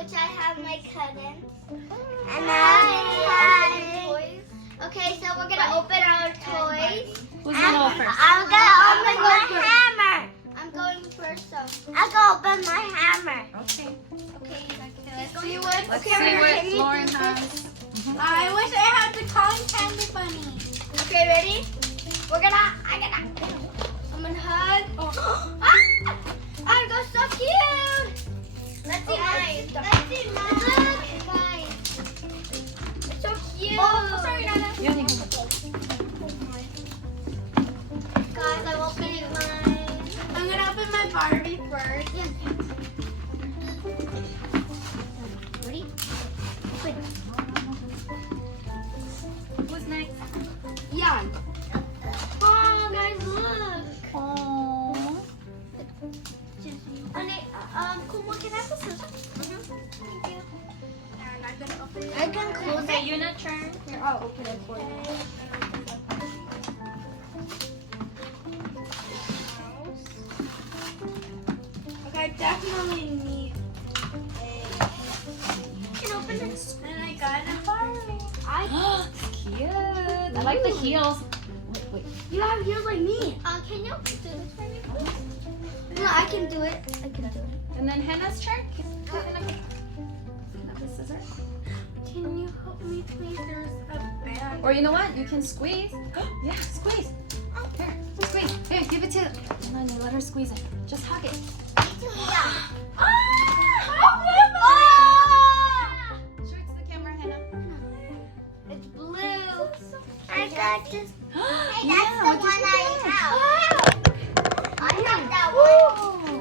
which I have my cousins. And Toys. okay, so we're gonna open our toys. Who's gonna go first? I'm gonna open my hammer. I'm going first, so I'll go open my hammer. Okay. Okay, Let's see what. Let's see what Lauren has. I wish I had the cotton candy bunny. Okay, ready? I'm gonna hug. Oh, I got so cute. Let's see mine. Let's see mine. Look, mine. It's so cute. Oh, sorry, Nana. Yoni. Guys, I'm opening mine. I'm gonna open my Barbie first. Ready? Who's next? Yan. Oh, guys, look. Oh. Kuma, can I have the scissors? Thank you. And I'm gonna open it. I can close Okay, it. Yuna turn. Here, I'll open it for you. Okay, I definitely need You can open it. and I got a Barbie. Cute. I like the heels. Wait. You have heels like me. Can you do this for me, please? No, I can do it. I can do it. And then Hannah's turn. Have the scissors. Can you help me, please? There's a bag. Or you know what? You can squeeze. Yeah, squeeze. Here, squeeze. Here, give it to. And then you let her squeeze it. Just hug it. Show it to the camera, Hannah. It's blue. I got this. Hey, Yeah, that's the what one did you I get? have. I have that one.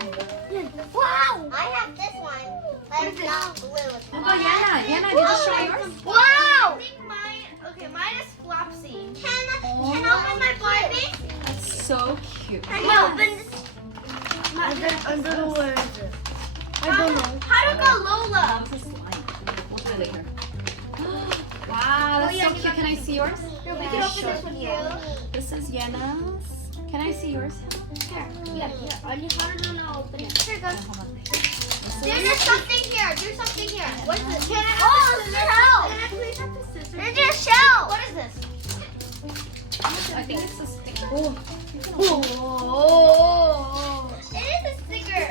Wow. I have this one. But it's not blue. It's Oh, Yana. Yana, did you show yours? Wow. I think mine. Okay, mine is flopsy. Can I Oh, open my Barbie? That's so cute. Can you open this? I don't know where is it. I don't know. How to go Lola? It's a slime. We'll do it later. Wow, that's so cute. Can I see yours? We can can open open this this one one here. This is Yena's. Can I see yours? Here. Yeah. I need how to open it. Here goes. Hold on. There's something here. There's something here. What is this? Can I Oh, have the shell? Can I please have the scissors? There's your shell. What is this? I think it's a sticker. Oh. Oh. It is a sticker.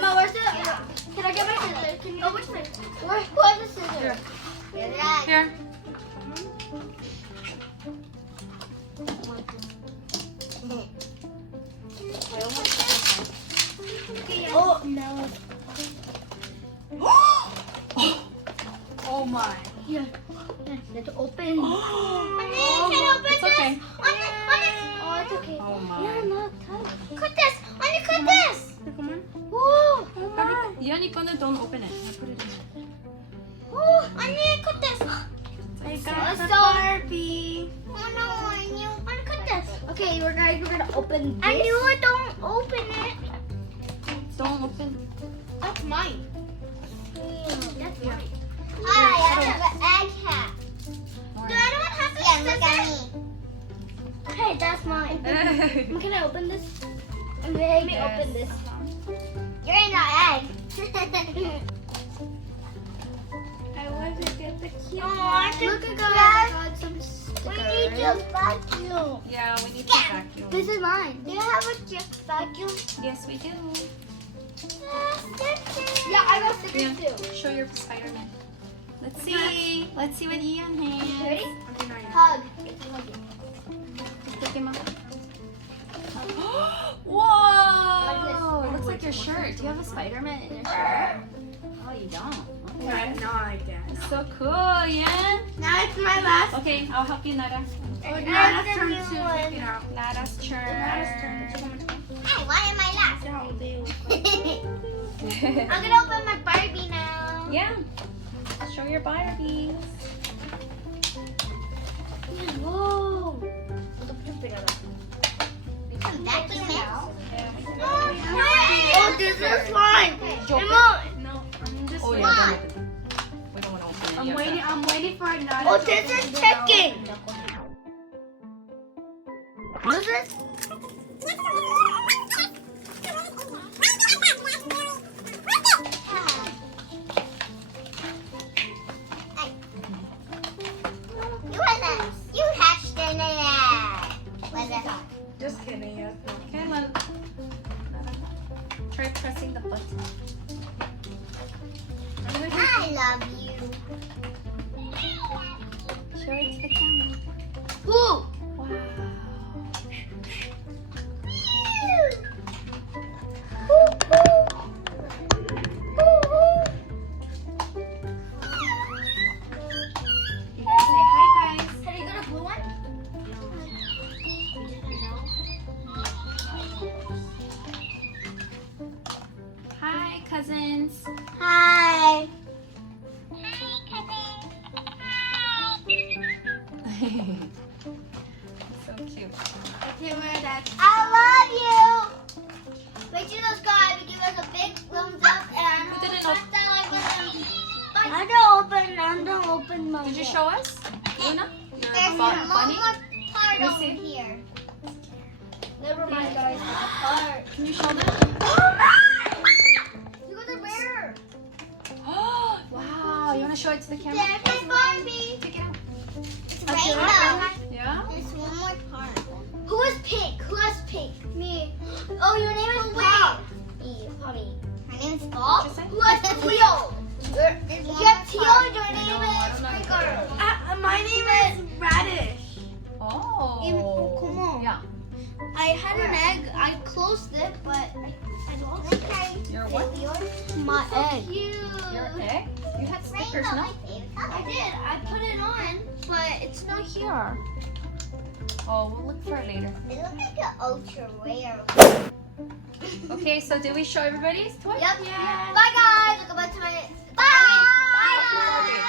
Mama, where's the? Can I get my scissors? Can you? Oh, which one? Where's the scissors? Here. Oh no. Oh my. Yeah. Let's open. Oh, Can I open it's this? okay. Oh, it's okay. Oh my. Yeah, not tight. Cut this. Honey, cut this. Come on. Woo. Yoni, don't open it. I put it in. Woo. Honey, cut this. I So got the so- Barbie. Oh no, I knew. Honey, cut this. Okay, we're gonna open this. I knew it. Don't open it. Don't open. That's mine. That's mine. I have an egg hat. Do anyone have the scissors? Okay, that's mine. Can I open this? Let me open this. You're in the egg. I want to get the cute Look at guys. I got some stickers. We need to vacuum. Yeah, we need to vacuum. This is mine. Do you have a vacuum? Yes, we do. Yeah, I got stickers Yeah. too. Show your Spider-Man. Let's see. Let's see what Ian has. Ready? Okay, not yet. Hug. Pick him up. Whoa! It looks like your shirt. Do you have a Spider-Man in your shirt? Oh, you don't. Okay. Right now, I guess. It's so cool, Ian. Now it's my last. Okay, I'll help you, Nada. Oh, That's Nada's the turn new to one. take it out. Nada's turn. Hey, why am I last? How they look like. I'm gonna open my Barbie now. Yeah. Show your Barbies. Whoa. Vacuum it. Oh, this is mine. No, I'm just Oh, waiting. yeah, don't open it. We don't want to open it. I'm yet. waiting. I'm waiting for Nada. Oh, to this open is it chicken. This is. Just kidding. Yes. Okay, try pressing the button. I love you. Show it to the camera. Woo! Wow. You gotta say hi, guys. Have you got a blue one? Hi, cousins. Hi. So cute. I love you. Make sure those guys give us a big thumbs up and Who didn't smash that like button. I don't open my. Did you show us, Luna? Your There's bunny? one more part Let's over see. here. Never mind, guys. There's a part. Can you show them? Look at the bear. Wow, you want to show it to the camera? There's my Barbie. Take it out. It's rainbow. Yeah? There's one more part. Who is pink? Who has pink? Me. Oh, your name is Bob. Me, Mommy. My name is Bob. What'd you say? Who has teal? You have teal. Your name is Sprinkler. My name is Radish. Oh. Come on. Yeah. I had an egg. I closed it, but I lost it. Your what? My egg. Your egg? You had stickers, no? I did. I put it on, but it's not here. Oh, we'll look for it later. It looks like an ultra rare. Okay, so did we show everybody's toy? Yep. Yeah. Bye, guys. Look back to my. Bye. Bye.